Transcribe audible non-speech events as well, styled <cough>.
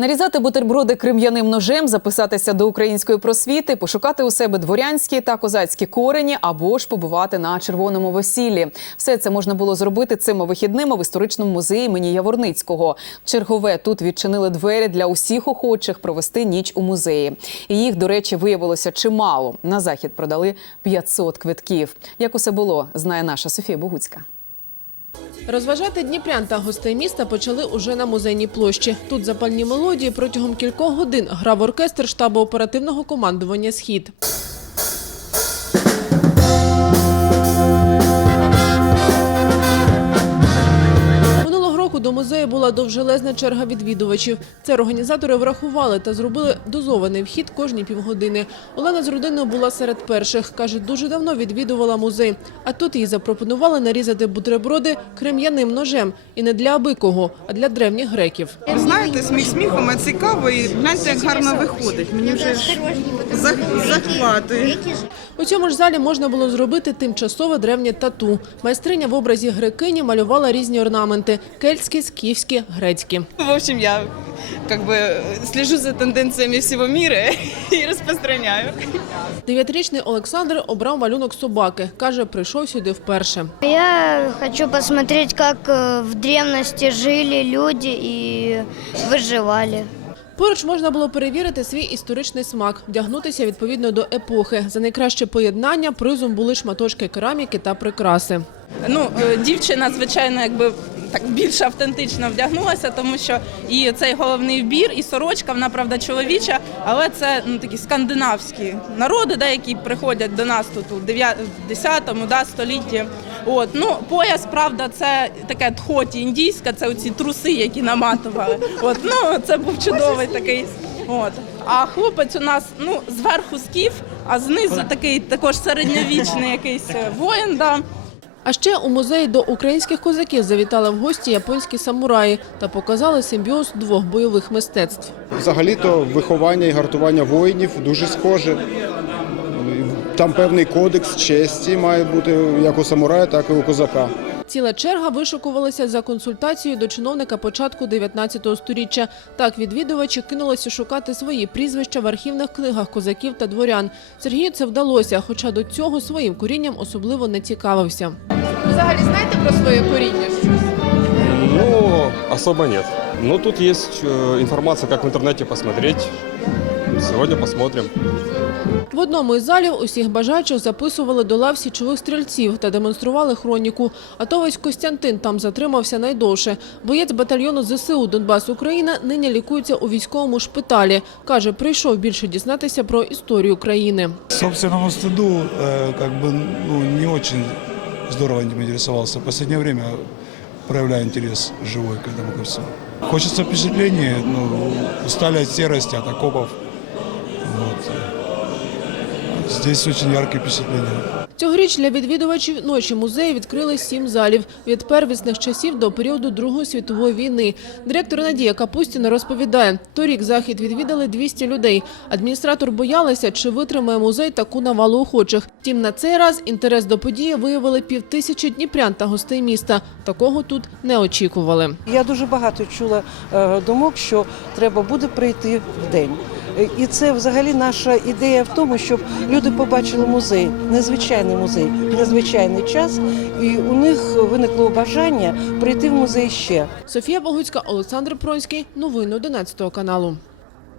Нарізати бутерброди крем'яним ножем, записатися до української просвіти, пошукати у себе дворянські та козацькі корені або ж побувати на червоному весіллі. Все це можна було зробити цими вихідними в історичному музеї імені Яворницького. Чергове тут відчинили двері для усіх охочих провести ніч у музеї. І їх, до речі, виявилося чимало. На захід продали 500 квитків. Як усе було, знає наша Софія Богуцька. Розважати дніпрян та гостей міста почали уже на музейній площі. Тут запальні мелодії протягом кількох годин грав оркестр штабу оперативного командування Схід. Була довжелезна черга відвідувачів. Це організатори врахували та зробили дозований вхід кожні півгодини. Олена з родиною була серед перших. Каже, дуже давно відвідувала музей. А тут їй запропонували нарізати бутерброди крем'яним ножем. І не для аби кого, а для древніх греків. Ви знаєте, сміх сміхом, а цікаво, і гляньте, як гарно виходить. Мені вже ж захватує. У цьому ж залі можна було зробити тимчасове древнє тату. Майстриня в образі грекині малювала різні орнаменти – кельтські, скіфські, грецькі. В общем, я как бы слежу за тенденциями всего мира <laughs> и распространяю. Дев'ятирічний Олександр обрав малюнок собаки. Каже, прийшов сюди вперше. Я хочу посмотреть, как э, в древности жили люди и выживали. Поруч можна було перевірити свій історичний смак, вдягнутися відповідно до епохи. За найкраще поєднання призом були шматочки кераміки та прикраси. Ну, е, дівчина, звичайно, якби так більш автентично вдягнулася, тому що і цей головний вбір, і сорочка, вона правда чоловіча, але це ну такі скандинавські народи, да, які приходять до нас тут у 10-му да, столітті. От ну пояс, правда, це таке тхоті індійська, це оці труси, які наматували. От ну це був чудовий такий. От а хлопець у нас ну зверху скіф, а знизу такий також середньовічний якийсь е, воїн. Да. А ще у музеї до українських козаків завітали в гості японські самураї та показали симбіоз двох бойових мистецтв. Взагалі-то виховання і гартування воїнів дуже схоже. Там певний кодекс честі має бути як у самурая, так і у козака. Ціла черга вишукувалася за консультацією до чиновника початку 19 століття. Так відвідувачі кинулися шукати свої прізвища в архівних книгах козаків та дворян. Сергію це вдалося, хоча до цього своїм корінням особливо не цікавився. Взагалі знаєте про своє коріння? Ну, особо нет. Но тут есть э, информация, как в интернете посмотреть. Сегодня посмотрим. В одному із залів усіх бажаючих записували до лав січових стрільців та демонстрували хроніку. Атовець Костянтин там затримався найдовше. Боєць батальйону ЗСУ Донбас Україна нині лікується у військовому шпиталі. Каже, прийшов більше дізнатися про історію країни. собственному стыду э, как бы ну, не очень здорово этим интересовался. В последнее время проявляю интерес живой к этому ко всему. Хочется впечатлений, ну, устали от серости, от окопов. Здесь очень яркие впечатления. Цьогоріч для відвідувачів ночі музею відкрили сім залів від первісних часів до періоду Другої світової війни. Директор Надія Капустіна розповідає, торік захід відвідали 200 людей. Адміністратор боялися, чи витримає музей таку навалу охочих. Втім, на цей раз інтерес до події виявили півтисячі дніпрян та гостей міста. Такого тут не очікували. Я дуже багато чула е, думок, що треба буде прийти в день. І це взагалі наша ідея в тому, щоб люди побачили музей, незвичайний музей, незвичайний час, і у них виникло бажання прийти в музей ще. Софія Богуцька, Олександр Пронський. Новини 11 каналу.